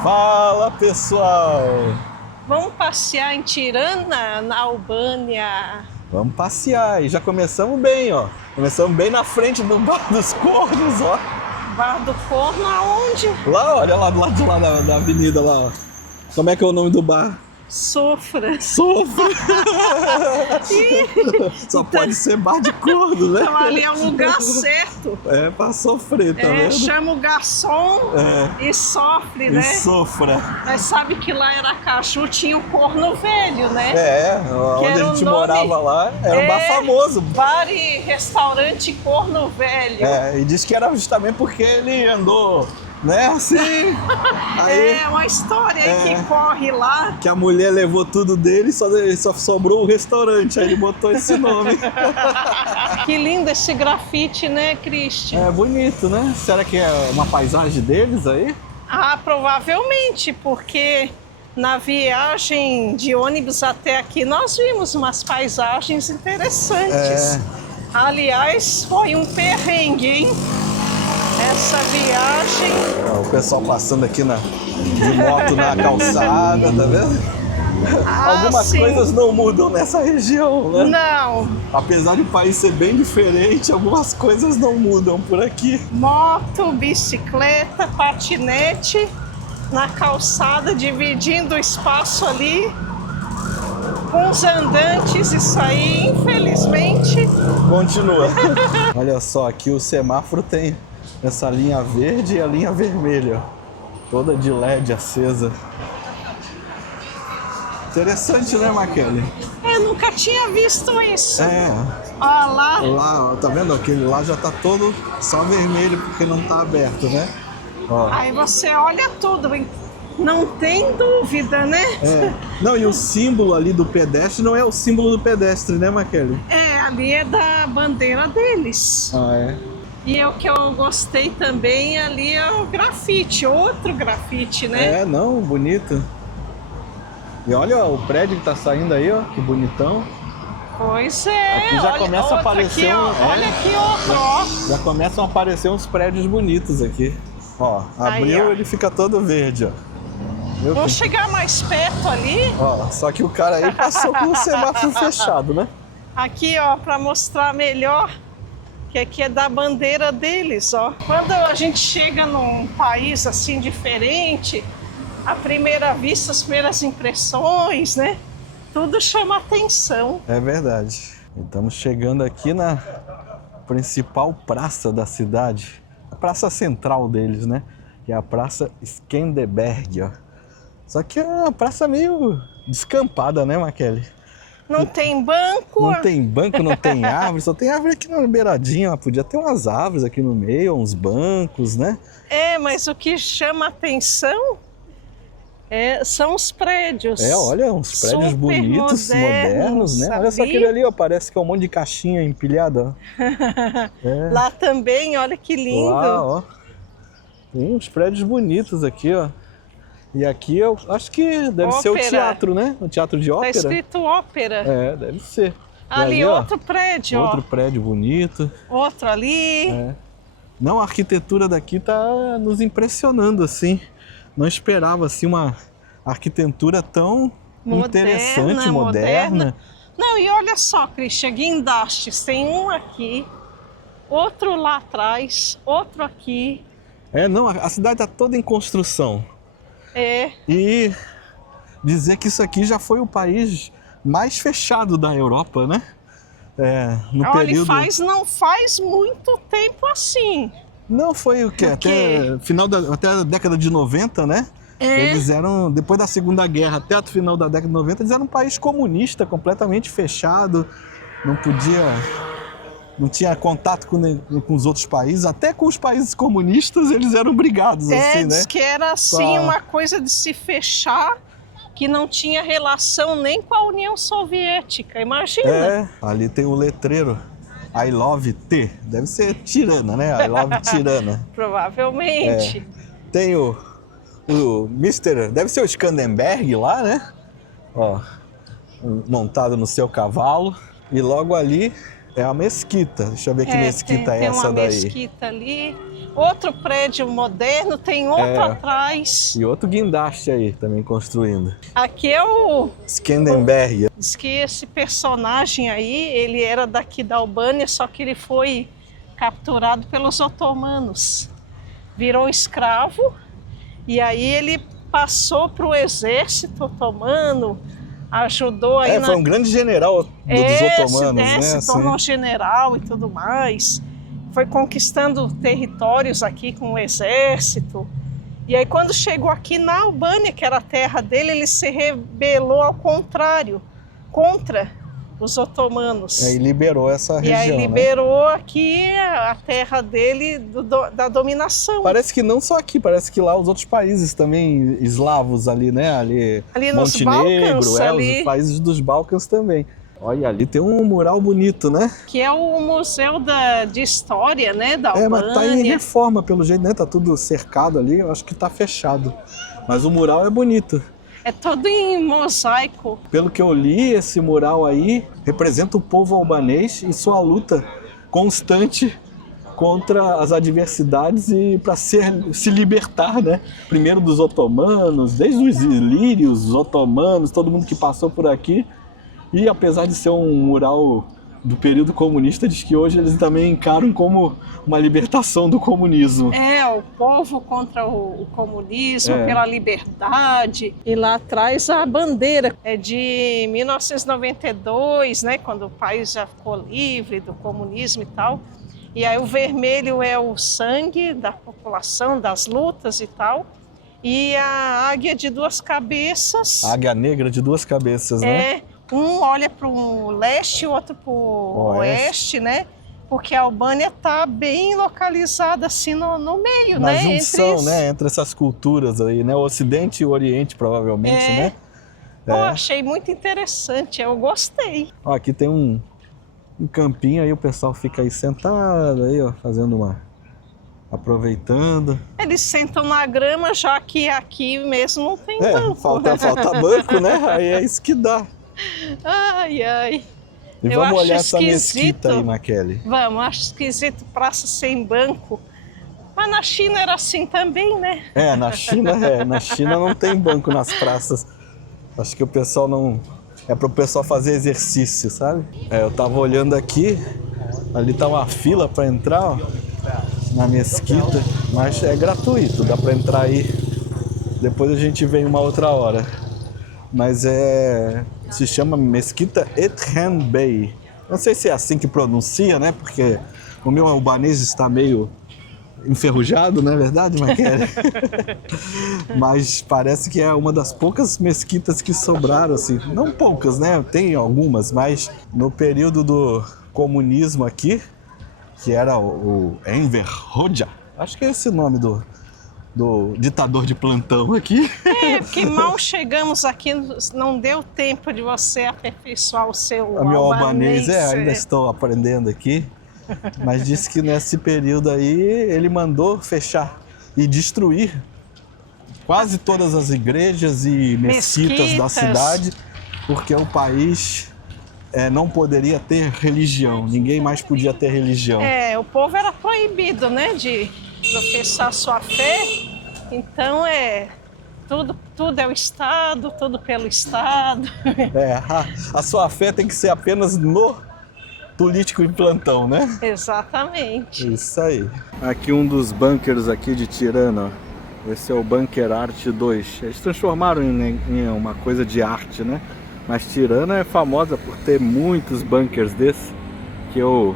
Fala, pessoal! Vamos passear em Tirana, na Albânia. Vamos passear e já começamos bem, ó. Começamos bem na frente do Bar dos Cornos, ó. Bar do Corno aonde? Lá, olha lá do lado de lá da avenida lá, ó. Como é que é o nome do bar? Sofra. Sofra! Só pode ser bar de corno, né? Então ali é o lugar certo. É pra sofrer, tá vendo? Chama o garçom e sofre, E né? sofra. Mas sabe que lá em Aracaju tinha o Corno Velho, né? Onde era a o gente nome- morava lá, era um bar famoso. Bar e restaurante Corno Velho. E diz que era justamente porque ele andou, né, assim. Aí, É uma história aí que corre lá. que a mulher levou tudo dele e só sobrou o restaurante. Aí ele botou esse nome. Que lindo esse grafite, né, Cristian? É bonito, né? Será que é uma paisagem deles aí? Ah, provavelmente, porque na viagem de ônibus até aqui nós vimos umas paisagens interessantes. Aliás, foi um perrengue, hein? Essa viagem. Ó, o pessoal passando aqui de moto na calçada, tá vendo? Algumas sim. coisas não mudam nessa região, né? Não, Apesar de o país ser bem diferente, algumas coisas não mudam por aqui. moto, bicicleta, patinete na calçada, dividindo o espaço ali com os andantes. Isso aí, infelizmente. Continua. Olha só, aqui o semáforo tem essa linha verde e a linha vermelha, ó, toda de LED acesa. Interessante, né, Maquele? Eu nunca tinha visto isso. Lá, Olha lá. ó, tá vendo? Aquele lá já tá todo só vermelho porque não tá aberto, né? Ó. Aí você olha tudo, hein? Não tem dúvida, né? Não, e o símbolo ali do pedestre não é o símbolo do pedestre, né, Maquele? Ali é da bandeira deles. Ah, E o que eu gostei também ali é o grafite, outro grafite, né? Não, bonito. E olha ó, o prédio que tá saindo aí, ó, que bonitão. Pois é. Aqui já olha, começa a outro aparecer aqui, ó. Olha aqui outro, ó. Já começam a aparecer uns prédios bonitos aqui. Ó, Aí, abriu, ó. ele fica todo verde, ó. Viu Vou que- chegar mais perto ali. Ó, só que o cara aí passou com o semáforo fechado, né? Aqui, ó, para mostrar melhor que aqui é da bandeira deles, ó. Quando a gente chega num país assim diferente, à primeira vista, as primeiras impressões, né? Tudo chama atenção. É verdade. Estamos chegando aqui na principal praça da cidade, a praça central deles, né? Que é a Praça Skanderberg, ó. Só que é uma praça meio descampada, né, Maquele? Não tem banco. Não tem banco, não tem árvore, só tem árvore aqui na beiradinha. Podia ter umas árvores aqui no meio, uns bancos, né? Mas o que chama atenção são os prédios. Olha, uns prédios Super bonitos, modernos, né? Olha só sabe? aquele ali, ó, parece que é um monte de caixinha empilhada, ó. Lá também, olha que lindo. Lá, ó. Tem uns prédios bonitos aqui, ó. E aqui eu acho que deve ser o Ópera. teatro, né? O teatro de Tá ópera. escrito ópera. Deve ser. E Ali ó, outro prédio, outro prédio bonito. ó. Outro ali. Não, a arquitetura daqui tá nos impressionando, assim. Não esperava, assim, uma arquitetura tão interessante, moderna. Não, e olha só, Cristian, guindastes. Tem um aqui, outro lá atrás, outro aqui. Não, a cidade tá toda em construção. É, E dizer que isso aqui já foi o país mais fechado da Europa, né? No olha, período... não faz muito tempo assim. Não, foi o quê? Até a década de 90, né? Eles eram, depois da Segunda Guerra até o final da década de 90, eles eram um país comunista, completamente fechado, não tinha contato com os outros países, até com os países comunistas eles eram brigados, assim, Diz né? que era assim uma coisa de se fechar, que não tinha relação nem com a União Soviética, imagina. Ali tem o letreiro, I love T, deve ser Tirana, né? I love Tirana. Provavelmente. Tem o Mr. Deve ser o Skanderberg lá, né? Ó, montado no seu cavalo. E logo ali é a mesquita. Deixa eu ver que mesquita é tem essa uma daí. mesquita ali. outro prédio moderno, tem outro É. atrás. E outro guindaste aí também construindo. Aqui é o... Skanderbeg. Diz que esse personagem aí, ele era daqui da Albânia, só que ele foi capturado pelos otomanos. Virou escravo e aí ele passou para o exército otomano, ajudou aí Foi um grande general dos otomanos, né? se tornou general e tudo mais. Foi conquistando territórios aqui com o exército. E aí quando chegou aqui na Albânia, que era a terra dele, ele se rebelou ao contrário, contra os otomanos. E liberou essa região, E aí liberou aqui a terra dele da dominação. Parece que não só aqui, parece que lá os outros países também eslavos ali, né? Ali nos Montenegro, Balcãs, ali. Os países dos Balcãs também. Olha, ali tem um mural bonito, né? Que é o Museu de História, né, da Albânia. Mas tá em reforma pelo jeito, né? Tá tudo cercado ali, eu acho que tá fechado. Mas o mural é bonito. É todo em mosaico. Pelo que eu li, esse mural aí representa o povo albanês e sua luta constante contra as adversidades e para se libertar, né? Primeiro dos otomanos, desde os ilírios, os otomanos, todo mundo que passou por aqui. E apesar de ser um mural do período comunista, diz que hoje eles também encaram como uma libertação do comunismo. O povo contra o comunismo, pela liberdade. E lá atrás a bandeira é de 1992, né, quando o país já ficou livre do comunismo e tal. E aí o vermelho é o sangue da população, das lutas e tal. E a águia de duas cabeças. A águia negra de duas cabeças, né? Um olha para o leste e o outro para o oeste, né? Porque a Albânia está bem localizada assim no meio, Na né? junção, né? Entre essas culturas aí, né? O Ocidente e o Oriente, provavelmente, né? Achei muito interessante, eu gostei. Ó, aqui tem um campinho aí, o pessoal fica aí sentado aí, ó, aproveitando. Eles sentam na grama, já que aqui mesmo não tem banco. Falta banco, né? Aí é isso que dá. Ai, ai. E vamos olhar essa mesquita aí, Maquele. Vamos, acho esquisito praça sem banco. Mas na China era assim também, né? Na China não tem banco nas praças. Acho que o pessoal não... É para o pessoal fazer exercício, sabe? Eu tava olhando aqui, ali tá uma fila para entrar, ó, na mesquita, mas é gratuito, dá para entrar aí. Depois a gente vem uma outra hora. Mas se chama Mesquita Ethem Bey. Não sei se é assim que pronuncia, né? Porque o meu albanês está meio enferrujado, não é verdade, Maquele? Mas parece que é uma das poucas mesquitas que sobraram, assim. Não poucas, né? Tem algumas, mas no período do comunismo aqui, que era o Enver Hoxha, acho que é esse o nome do ditador de plantão aqui. Porque mal chegamos aqui, não deu tempo de você aperfeiçoar o seu meu albanês. Ainda estou aprendendo aqui. Mas disse que nesse período aí ele mandou fechar e destruir quase todas as igrejas e mesquitas da cidade, porque o país não poderia ter religião, ninguém mais podia ter religião. O povo era proibido, né, de professar sua fé, então tudo é o Estado, tudo pelo Estado. A sua fé tem que ser apenas no político em plantão, né? Exatamente. Isso aí. Aqui um dos bunkers aqui de Tirana, ó. Esse é o Bunker Art 2. Eles transformaram em uma coisa de arte, né? Mas Tirana é famosa por ter muitos bunkers desses, que o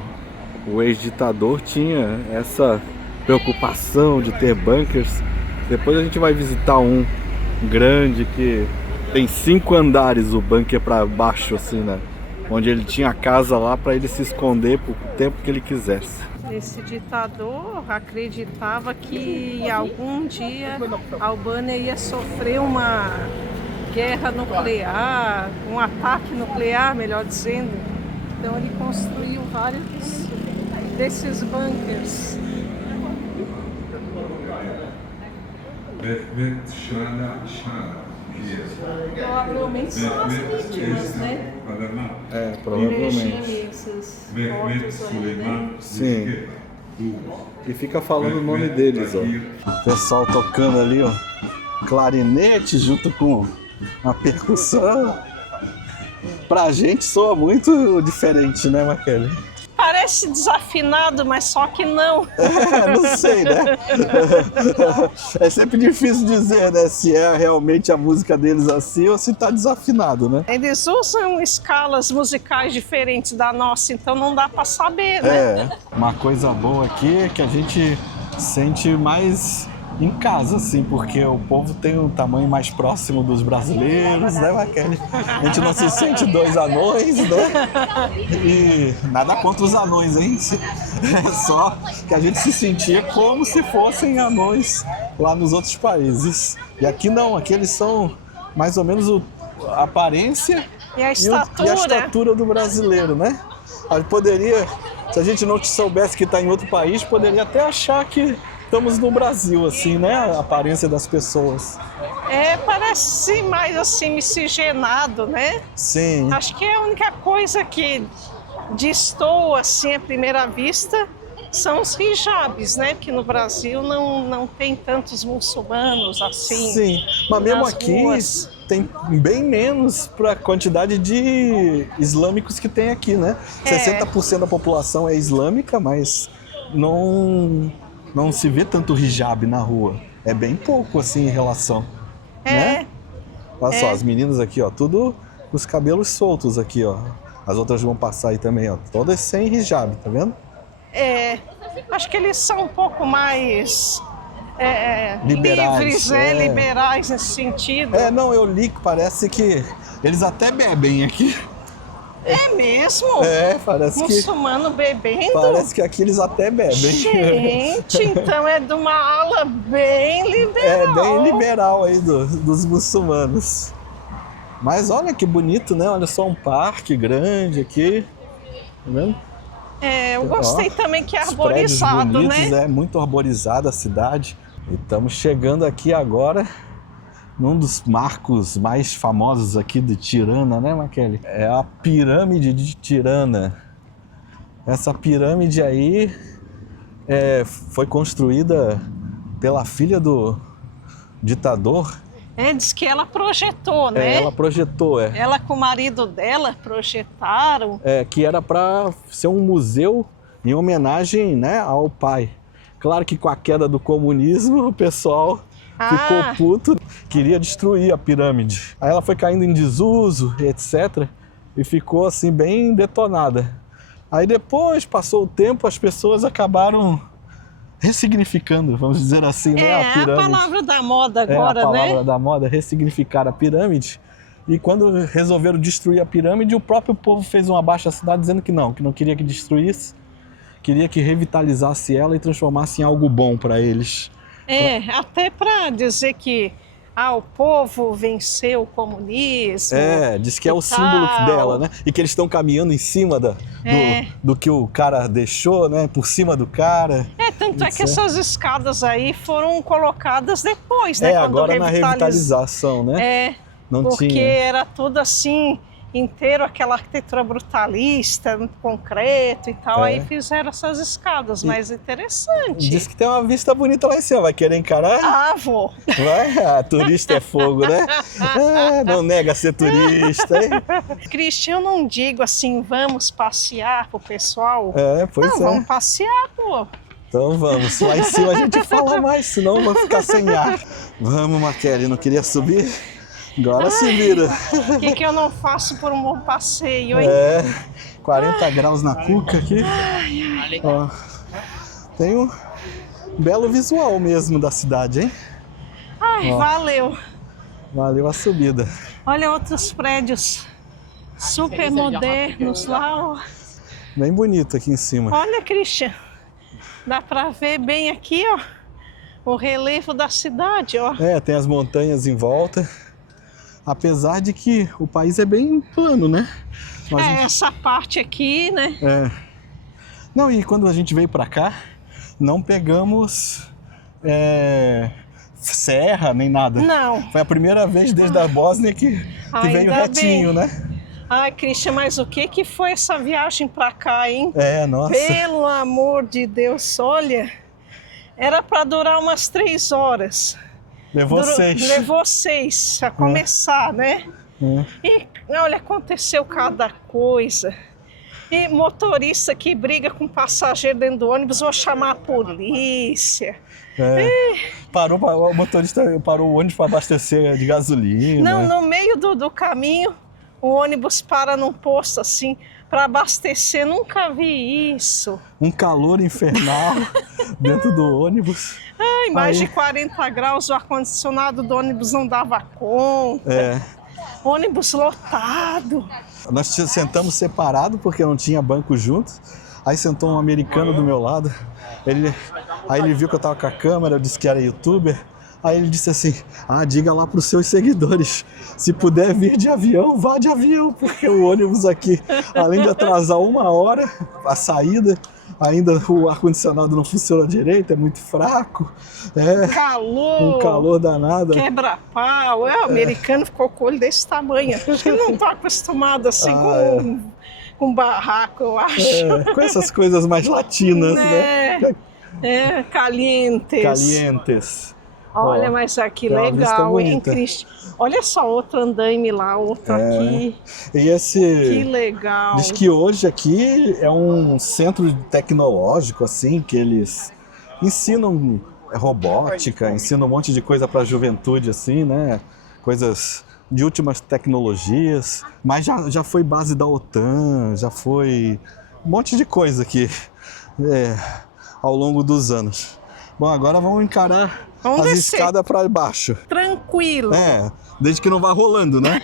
ex-ditador tinha essa preocupação de ter bunkers. Depois a gente vai visitar um grande que tem 5 andares, o bunker para baixo, assim, né? Onde ele tinha a casa lá para ele se esconder por tempo que ele quisesse. Esse ditador acreditava que algum dia a Albânia ia sofrer uma guerra nuclear, um ataque nuclear, melhor dizendo. Então ele construiu vários desses bunkers. Provavelmente são as vítimas, né? Provavelmente. Esses mortos aí, né? Sim. E fica falando o nome deles, ó. O pessoal tocando ali, ó, clarinete junto com a percussão. Pra gente soa muito diferente, né, Maquele? Parece desafinado, mas só que não. Não sei, né? É sempre difícil dizer, né, se é realmente a música deles assim ou se tá desafinado, né? Eles usam escalas musicais diferentes da nossa, então não dá pra saber, né? Uma coisa boa aqui é que a gente sente mais em casa, assim, porque o povo tem um tamanho mais próximo dos brasileiros, né, Maquele? A gente não se sente dois anões, né? E nada contra os anões, hein? É só que a gente se sentia como se fossem anões lá nos outros países. E aqui não, aqui eles são mais ou menos a aparência E a estatura. e a estatura do brasileiro, né? A gente poderia, se a gente não soubesse que está em outro país, poderia até achar que estamos no Brasil, assim, né? A aparência das pessoas. Parece mais assim miscigenado, né? Sim. Acho que a única coisa que destoa assim à primeira vista são os hijabes, né? Que no Brasil não tem tantos muçulmanos assim. Sim, mas mesmo nas aqui ruas. tem bem menos para a quantidade de islâmicos que tem aqui, né? 60% da população é islâmica, mas não se vê tanto hijab na rua. É bem pouco, assim, em relação, né? Olha só, as meninas aqui, ó, tudo com os cabelos soltos aqui, ó. As outras vão passar aí também, ó. Todas sem hijab, tá vendo? Acho que eles são um pouco mais Liberais, livres, liberais nesse sentido. Não, eu li que parece que eles até bebem aqui. É mesmo? Parece Muçulmano bebendo? Parece que aqui eles até bebem. Gente, então é de uma ala bem liberal. Bem liberal aí dos muçulmanos. Mas olha que bonito, né? Olha só um parque grande aqui. Tá vendo? Eu gostei também que é Os prédios arborizado, bonitos, né? É muito arborizada a cidade. E estamos chegando aqui agora num dos marcos mais famosos aqui de Tirana, né, Maquele? É a pirâmide de Tirana. Essa pirâmide aí foi construída pela filha do ditador. Diz que ela projetou, né? Ela projetou, Ela com o marido dela projetaram. Que era para ser um museu em homenagem, né, ao pai. Claro que com a queda do comunismo, o pessoal ficou puto, queria destruir a pirâmide. Aí ela foi caindo em desuso, etc. E ficou assim bem detonada. Aí depois, passou o tempo, as pessoas acabaram ressignificando, vamos dizer assim, né, a pirâmide. É a palavra da moda agora, né? A palavra da moda, ressignificar a pirâmide. E quando resolveram destruir a pirâmide, o próprio povo fez um abaixo-assinado dizendo que não queria que destruísse, queria que revitalizasse ela e transformasse em algo bom para eles. Até para dizer que o povo venceu o comunismo. Diz que é o símbolo dela, né? E que eles estão caminhando em cima do que o cara deixou, né? Por cima do cara. Tanto é que essas escadas aí foram colocadas depois, né? Quando agora na revitalização, né? Não porque tinha. Era tudo assim, inteiro aquela arquitetura brutalista, concreto e tal. Aí fizeram essas escadas, mas interessante. Diz que tem uma vista bonita lá em cima, vai querer encarar? Vou. Vai? Turista é fogo, né? Não nega ser turista, hein? Cristian, eu não digo assim, vamos passear pro pessoal. Vamos passear, pô. Então vamos, lá em cima a gente fala mais, senão eu vou ficar sem ar. Vamos, Maquele, não queria subir? Agora se vira. O que eu não faço por um bom passeio, hein? 40 graus na cuca aqui. Ó, tem um belo visual mesmo da cidade, hein? Valeu. Valeu a subida. Olha outros prédios super modernos lá, ó. Bem bonito aqui em cima. Olha, Cristian, dá pra ver bem aqui, ó, o relevo da cidade, ó. Tem as montanhas em volta. Apesar de que o país é bem plano, né? Essa parte aqui, né? Não, e quando a gente veio pra cá, não pegamos serra nem nada. Não. Foi a primeira vez desde a Bósnia que veio retinho, né? Ai, Christian, mas o que foi essa viagem pra cá, hein? É, nossa. Pelo amor de Deus, olha, era para durar umas 3 horas. Levou 6. Levou 6 a começar, né? E olha, aconteceu cada coisa. E motorista que briga com passageiro dentro do ônibus, vou chamar a polícia. O motorista parou o ônibus para abastecer de gasolina. Não, no meio do caminho, o ônibus para num posto assim para abastecer. Nunca vi isso. Um calor infernal dentro do ônibus. Ai, mais de 40 graus, o ar-condicionado do ônibus não dava conta. Ônibus lotado. Nós sentamos separado porque não tinha banco juntos. Aí sentou um americano do meu lado. Aí ele viu que eu tava com a câmera, eu disse que era youtuber. Aí ele disse assim, diga lá pros seus seguidores, se puder vir de avião, vá de avião, porque o ônibus aqui, além de atrasar 1 hora a saída, ainda o ar-condicionado não funciona direito, é muito fraco. Calor! Um calor danado. Quebra-pau. O americano ficou com o olho desse tamanho. Acho que ele não está acostumado assim com barraco, eu acho. Com essas coisas mais latinas, né? Calientes. Olha, mas aqui legal, hein, Cristian? Olha só, outro andaime lá, outro aqui. E esse... Que legal. Diz que hoje aqui é um centro tecnológico, assim, que eles ensinam robótica, ensinam um monte de coisa para a juventude, assim, né? Coisas de últimas tecnologias. Mas já foi base da OTAN, já foi um monte de coisa aqui ao longo dos anos. Bom, agora vamos encarar as escadas para baixo. Tranquilo. Desde que não vá rolando, né?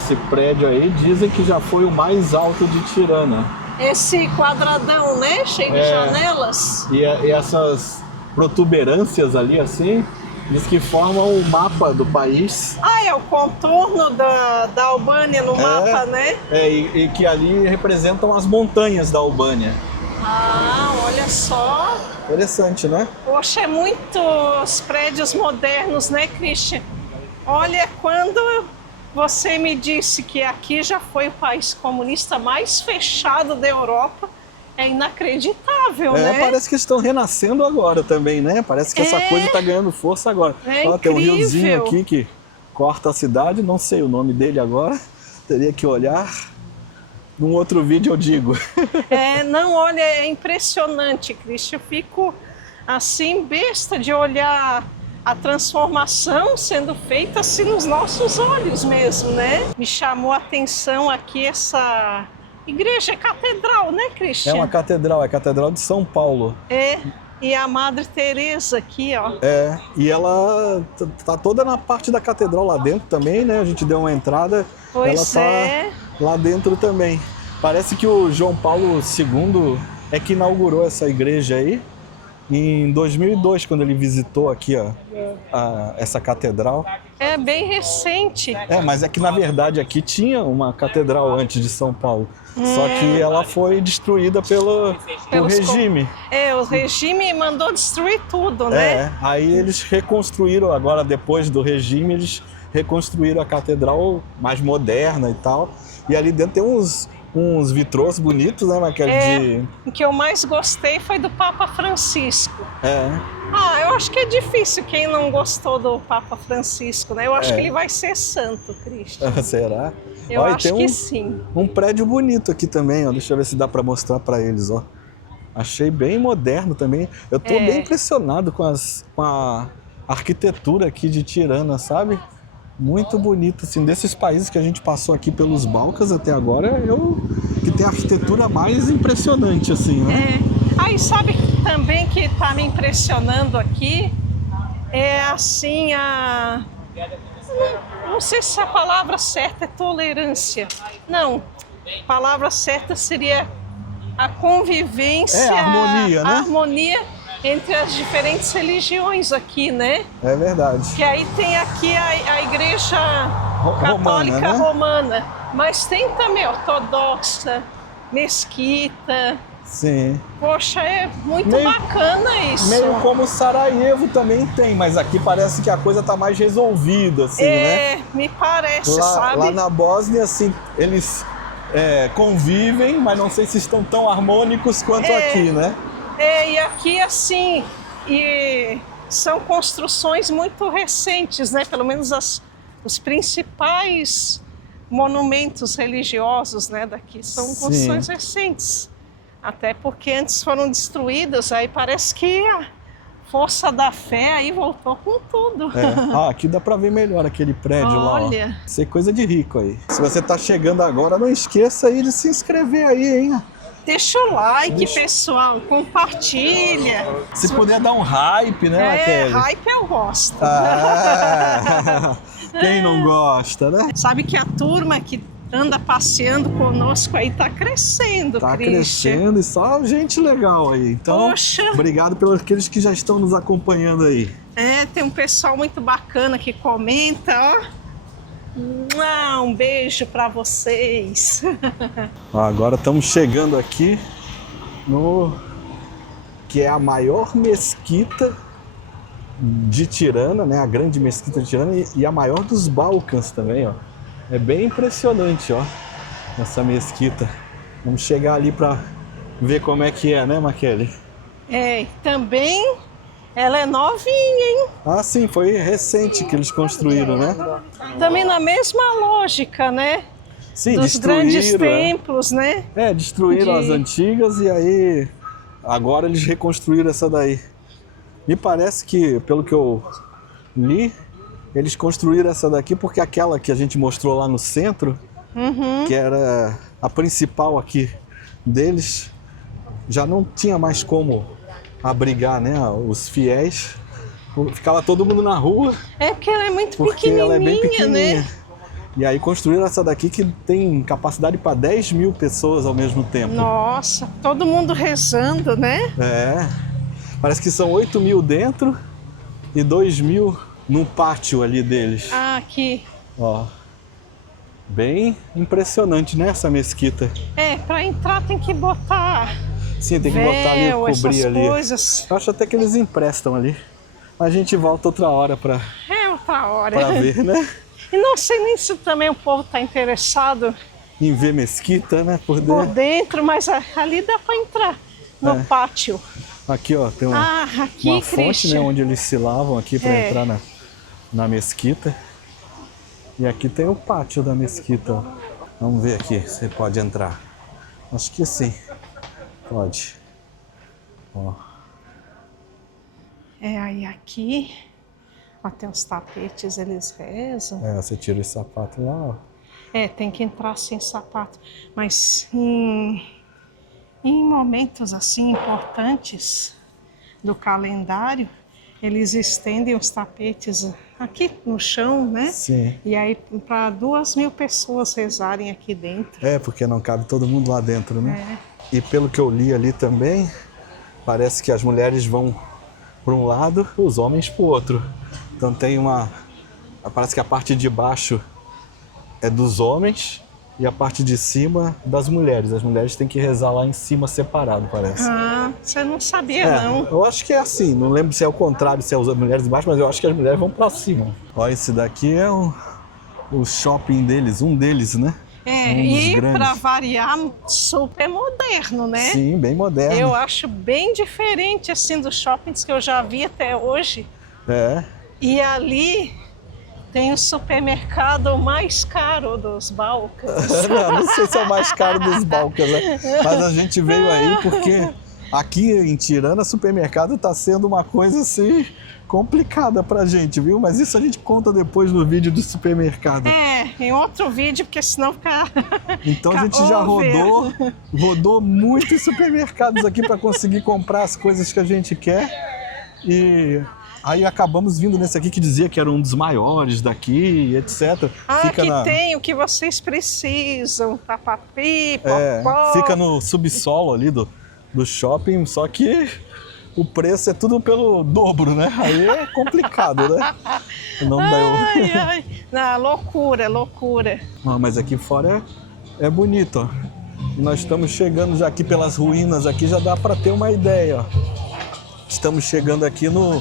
Esse prédio aí dizem que já foi o mais alto de Tirana. Esse quadradão, né? Cheio de janelas. E essas protuberâncias ali, assim, diz que formam o mapa do país. É o contorno da Albânia no mapa, né? E que ali representam as montanhas da Albânia. Olha só. Interessante, né? Poxa, é muitos prédios modernos, né, Christian? Olha, quando você me disse que aqui já foi o país comunista mais fechado da Europa, é inacreditável, né? Parece que estão renascendo agora também, né? Parece que essa coisa está ganhando força agora. Tem um riozinho aqui que corta a cidade, não sei o nome dele agora, teria que olhar. Num outro vídeo eu digo. Olha, é impressionante, Cristian. Eu fico assim, besta de olhar a transformação sendo feita assim nos nossos olhos mesmo, né? Me chamou a atenção aqui essa igreja, catedral, né, Cristian? É uma catedral, é a Catedral de São Paulo. E a Madre Teresa aqui, ó. E ela tá toda na parte da catedral lá dentro também, né? A gente deu uma entrada, ela tá lá dentro também. Parece que o João Paulo II é que inaugurou essa igreja aí em 2002, quando ele visitou aqui essa catedral. É bem recente. Mas é que na verdade aqui tinha uma catedral antes de São Paulo. Só que ela foi destruída pelo regime. O regime mandou destruir tudo, né? Aí eles reconstruíram, agora depois do regime, eles reconstruíram a catedral mais moderna e tal. E ali dentro tem uns vitrôs bonitos, né, Maquele? O que eu mais gostei foi do Papa Francisco. Eu acho que é difícil quem não gostou do Papa Francisco, né? Eu acho que ele vai ser santo, Cristian. Será? Eu acho que sim. Um prédio bonito aqui também, ó. Deixa eu ver se dá para mostrar para eles, ó. Achei bem moderno também. Eu tô bem impressionado com a arquitetura aqui de Tirana, sabe? Muito bonito, assim, desses países que a gente passou aqui pelos Balcãs até agora, que tem a arquitetura mais impressionante, assim, né? Aí sabe também que tá me impressionando aqui? Assim, não sei se a palavra certa é tolerância. Não, a palavra certa seria a convivência... harmonia, né? A harmonia entre as diferentes religiões aqui, né? É verdade. Que aí tem aqui a igreja católica romana, mas tem também ortodoxa, mesquita, Sim. Poxa, é muito Meio- bacana isso. Meio como Sarajevo também tem, mas aqui parece que a coisa tá mais resolvida, assim, né? Me parece, Lá, sabe? lá na Bósnia, assim, eles convivem, mas não sei se estão tão harmônicos quanto aqui, né? E aqui, assim, são construções muito recentes, né? Pelo menos os principais monumentos religiosos, né, daqui são Sim. construções recentes. Até porque antes foram destruídas, aí parece que a força da fé aí voltou com tudo. Aqui dá pra ver melhor aquele prédio lá, ó. Olha. Isso é coisa de rico aí. Se você tá chegando agora, não esqueça aí de se inscrever aí, hein? Deixa o like, pessoal, compartilha. Se puder dar um hype, né, Raquel? Hype eu gosto. Quem não gosta, né? Sabe que a turma que anda passeando conosco aí tá crescendo, Tá Christian. crescendo e só gente legal aí. Então, Poxa. obrigado pelos aqueles que já estão nos acompanhando aí. Tem um pessoal muito bacana que comenta, ó. Um beijo pra vocês. Agora estamos chegando aqui no que é a maior mesquita de Tirana, né? A grande mesquita de Tirana e a maior dos Balcãs também, ó. É bem impressionante, ó, essa mesquita. Vamos chegar ali para ver como é que é, né, Maquele? Também ela é novinha, hein? Ah, sim, foi recente que eles construíram, né? Também na mesma lógica, né? Sim, Dos grandes destruíram, templos, né? destruíram as antigas e aí agora eles reconstruíram essa daí. Me parece que, pelo que eu li, eles construíram essa daqui porque aquela que a gente mostrou lá no centro, que era a principal aqui deles, já não tinha mais como abrigar, né, os fiéis. Ficava todo mundo na rua. Porque ela é muito Porque pequenininha, ela é bem pequenininha. né? E aí construíram essa daqui que tem capacidade para 10 mil pessoas ao mesmo tempo. Nossa, todo mundo rezando, né? Parece que são 8 mil dentro e 2 mil no pátio ali deles. Aqui. Ó, bem impressionante, né, essa mesquita. Pra entrar tem que botar Sim, tem que botar ali, véu, cobrir essas ali. coisas. Eu acho até que eles emprestam ali. Mas a gente volta outra hora pra Outra hora. ver, né? E não sei nem se também o povo tá interessado Em ver mesquita, né, por por dentro. dentro, mas ali dá pra entrar no pátio. Aqui, ó, tem Aqui, uma fonte, Christian. né, onde eles se lavam aqui para entrar na mesquita. E aqui tem o pátio da mesquita, ó. Vamos ver aqui se pode entrar. Acho que sim. Pode. Ó. Aí aqui, ó, tem os tapetes, eles rezam. Você tira esse sapato lá, ó. Tem que entrar sem sapato. Mas em momentos assim importantes do calendário, eles estendem os tapetes aqui no chão, né? Sim. E aí para 2.000 pessoas rezarem aqui dentro. Porque não cabe todo mundo lá dentro, né? E pelo que eu li ali também, parece que as mulheres vão para um lado, os homens para o outro. Então tem parece que a parte de baixo é dos homens e a parte de cima das mulheres. As mulheres têm que rezar lá em cima separado, parece. Você não sabia, não. Eu acho que é assim, não lembro se é o contrário, se é as mulheres embaixo, mas eu acho que as mulheres vão para cima. Ó, esse daqui é o shopping deles, um deles, né? E grandes. para variar, super moderno, né? Sim, bem moderno. Eu acho bem diferente assim dos shoppings que eu já vi até hoje. E ali tem o supermercado mais caro dos Balcãs. Não sei se é o mais caro dos Balcãs, né? Mas a gente veio aí porque aqui em Tirana, supermercado está sendo uma coisa assim complicada pra gente, viu? Mas isso a gente conta depois no vídeo do supermercado. Em outro vídeo, porque senão fica... Então a gente já rodou muitos supermercados aqui para conseguir comprar as coisas que a gente quer. E aí acabamos vindo nesse aqui que dizia que era um dos maiores daqui, etc. Aqui tem o que vocês precisam, papapi, popó. Fica no subsolo ali do shopping, só que o preço é tudo pelo dobro, né? Aí é complicado, né? Não deu. Não, loucura. Mas aqui fora é bonito, ó. E nós estamos chegando já aqui pelas ruínas, aqui já dá para ter uma ideia, ó. Estamos chegando aqui no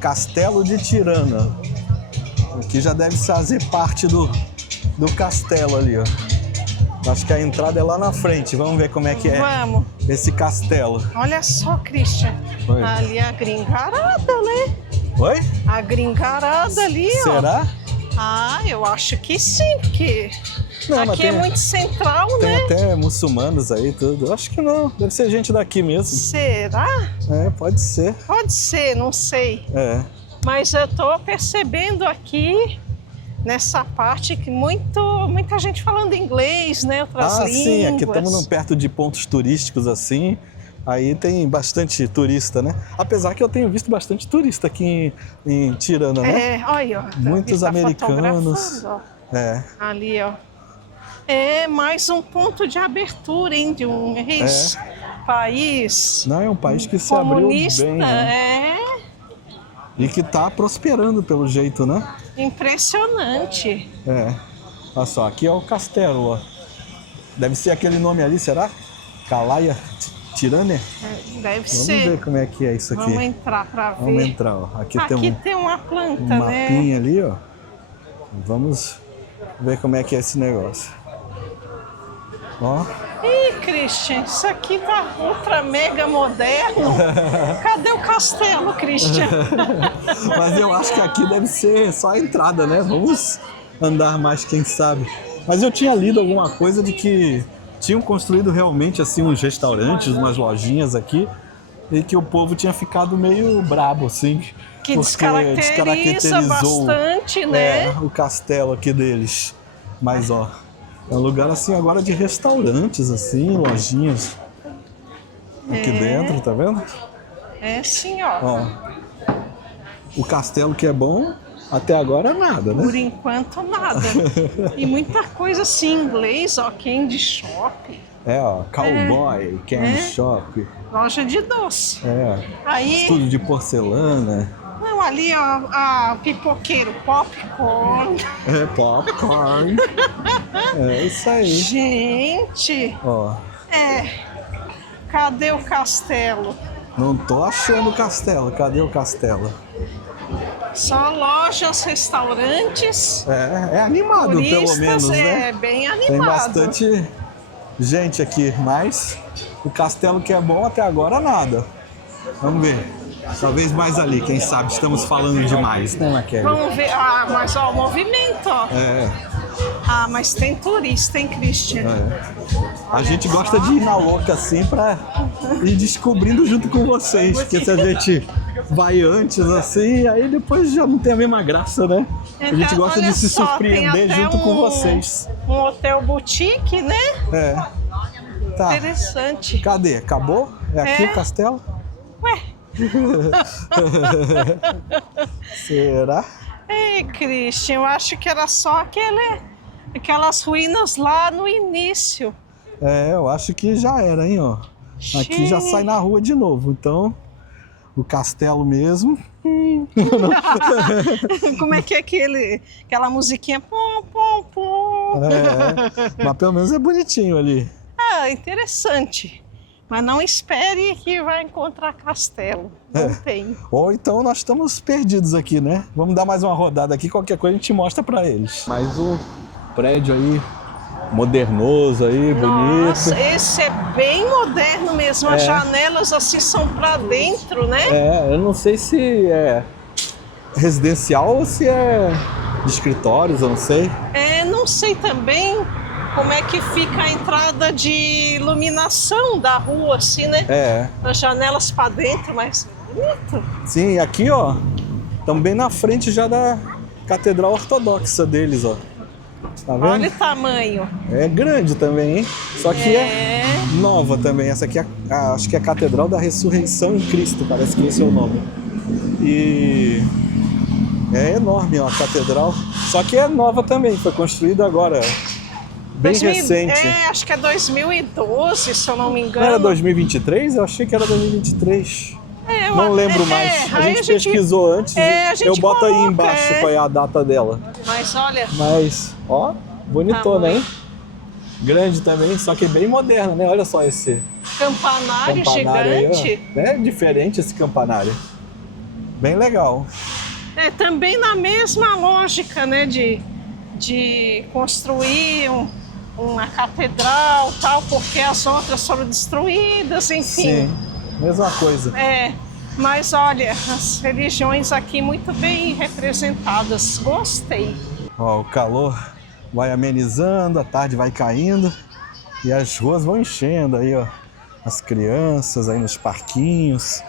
Castelo de Tirana. Aqui já deve fazer parte do castelo ali, ó. Acho que a entrada é lá na frente. Vamos ver como é que é Vamos. esse castelo. Olha só, Christian. Oi. Ali a gringarada, né? Oi? A gringarada ali, ó. Será? Ah, eu acho que sim, porque Não, mas aqui é muito central, tem né? até muçulmanos aí e tudo. Acho que não. Deve ser gente daqui mesmo. Será? É, pode ser. Pode ser, não sei. É. Mas eu tô percebendo aqui, nessa parte, que muita gente falando inglês, né? Outras línguas. Sim, aqui estamos perto de pontos turísticos assim. Aí tem bastante turista, né? Apesar que eu tenho visto bastante turista aqui em Tirana, né? É, olha, ó. Muitos Tá americanos. fotografando, ó. É. Ali, ó. É mais um ponto de abertura, hein? De um ex-país Não, é um país que se abriu comunista. bem, né? É E que tá prosperando pelo jeito, né? impressionante. É. Olha só, aqui é o castelo, ó. Deve ser aquele nome ali, será? Kalaya Tirane? Deve Vamos ser. ver como é que é isso aqui. Vamos entrar para ver. Vamos entrar, ó. Aqui tem uma planta, um né? mapinha ali, ó. Vamos ver como é que é esse negócio. Ó. Ih, Christian, isso aqui tá ultra mega moderno. Cadê o castelo, Christian? Mas eu acho que aqui deve ser só a entrada, né? Vamos andar mais, quem sabe. Mas eu tinha lido alguma coisa de que tinham construído realmente assim uns restaurantes, umas lojinhas aqui, e que o povo tinha ficado meio brabo, assim. Que porque descaracteriza bastante, né? o castelo aqui deles. Mas, ó, é um lugar assim agora de restaurantes, assim, lojinhas. Aqui dentro, tá vendo? É sim, ó. Ó, o castelo que é bom, até agora nada, né? Por enquanto, nada. E muita coisa assim, em inglês, ó, candy shop, É, ó, cowboy, candy shop, loja de doce. Aí, estúdio de porcelana, não, ali, ó, a pipoqueiro, popcorn. popcorn. É isso aí. Gente, Ó, cadê o castelo? não tô achando o castelo. Cadê o castelo? Só lojas, restaurantes, É animado turistas, pelo menos, né? bem animado. Tem bastante gente aqui, mas o castelo que é bom até agora nada. Vamos ver. Talvez mais ali, quem sabe estamos falando demais, né, Maquele? Vamos ver, mas ó, o movimento, ó. Mas tem turista, hein, Christian? A gente gosta de ir na louca assim pra ir descobrindo junto com vocês, porque se a gente vai antes assim, aí depois já não tem a mesma graça, né? A gente gosta Olha de se só, surpreender tem até junto com vocês. Um hotel boutique, né? Tá. Interessante. Cadê? Acabou? É aqui o castelo? Ué, Será? ei, Christian, eu acho que era só aquelas ruínas lá no início. Eu acho que já era, hein, ó. Aqui já sai na rua de novo, então o castelo mesmo. Como é que é aquela musiquinha? Pum, pum, pum. Mas pelo menos é bonitinho ali. Interessante. Mas não espere que vai encontrar castelo. Não tem. Ou então nós estamos perdidos aqui, né? Vamos dar mais uma rodada aqui, qualquer coisa a gente mostra pra eles. Mais um prédio aí, modernoso aí, Nossa, bonito. esse é bem moderno mesmo. As janelas assim são pra dentro, né? Eu não sei se é residencial ou se é de escritórios, eu não sei. Não sei também como é que fica a entrada de iluminação da rua, assim, né? As janelas pra dentro, mas bonito. Sim, aqui, ó, estamos bem na frente já da Catedral Ortodoxa deles, ó. Tá vendo? Olha o tamanho. É grande também, hein? Só que é nova também. Essa aqui acho que é a Catedral da Ressurreição em Cristo, parece que esse é o nome. E é enorme, ó, a catedral. Só que é nova também, foi construída agora, bem recente. Acho que é 2012, se eu não me engano. Não era 2023? Eu achei que era 2023. Não lembro mais. A gente pesquisou antes. Eu boto aí embaixo qual é a data dela. Mas olha. Mas, ó, bonitona, hein? grande também, só que bem moderno, né? Olha só esse Campanário campanário aí, gigante. ó. É diferente esse campanário. Bem legal. É também na mesma lógica, né, de construir uma catedral, tal, porque as outras foram destruídas, enfim. Sim, mesma coisa. É, mas olha, as religiões aqui muito bem representadas. Gostei. Ó, o calor vai amenizando, a tarde vai caindo e as ruas vão enchendo aí, ó. As crianças aí nos parquinhos.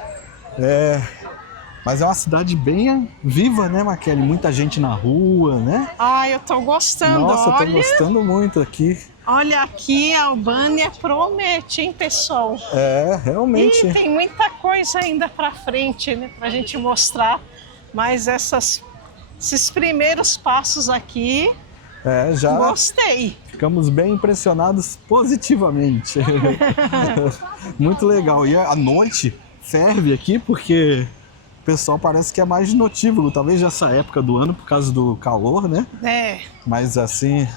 Mas é uma cidade bem viva, né, Maquele? Muita gente na rua, né? Ai, eu tô gostando. Nossa, eu tô olha, gostando muito aqui. olha aqui, a Albânia promete, hein, pessoal? Realmente. E tem muita coisa ainda pra frente, né, pra gente mostrar. Mas esses primeiros passos aqui, Já gostei. ficamos bem impressionados positivamente. Muito legal. E à noite ferve aqui porque o pessoal parece que é mais notívago, talvez nessa época do ano por causa do calor, né? É. Mas assim,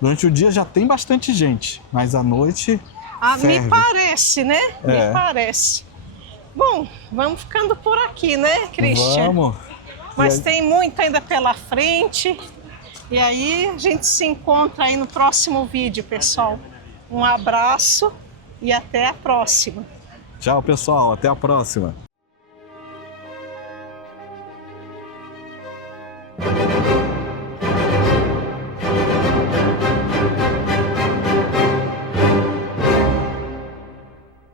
durante o dia já tem bastante gente, mas à noite ferve. Me parece, né? É. Me parece. Bom, vamos ficando por aqui, né, Christian? Vamos. Mas E aí- tem muito ainda pela frente. E aí a gente se encontra aí no próximo vídeo, pessoal. Um abraço e até a próxima. Tchau, pessoal. Até a próxima.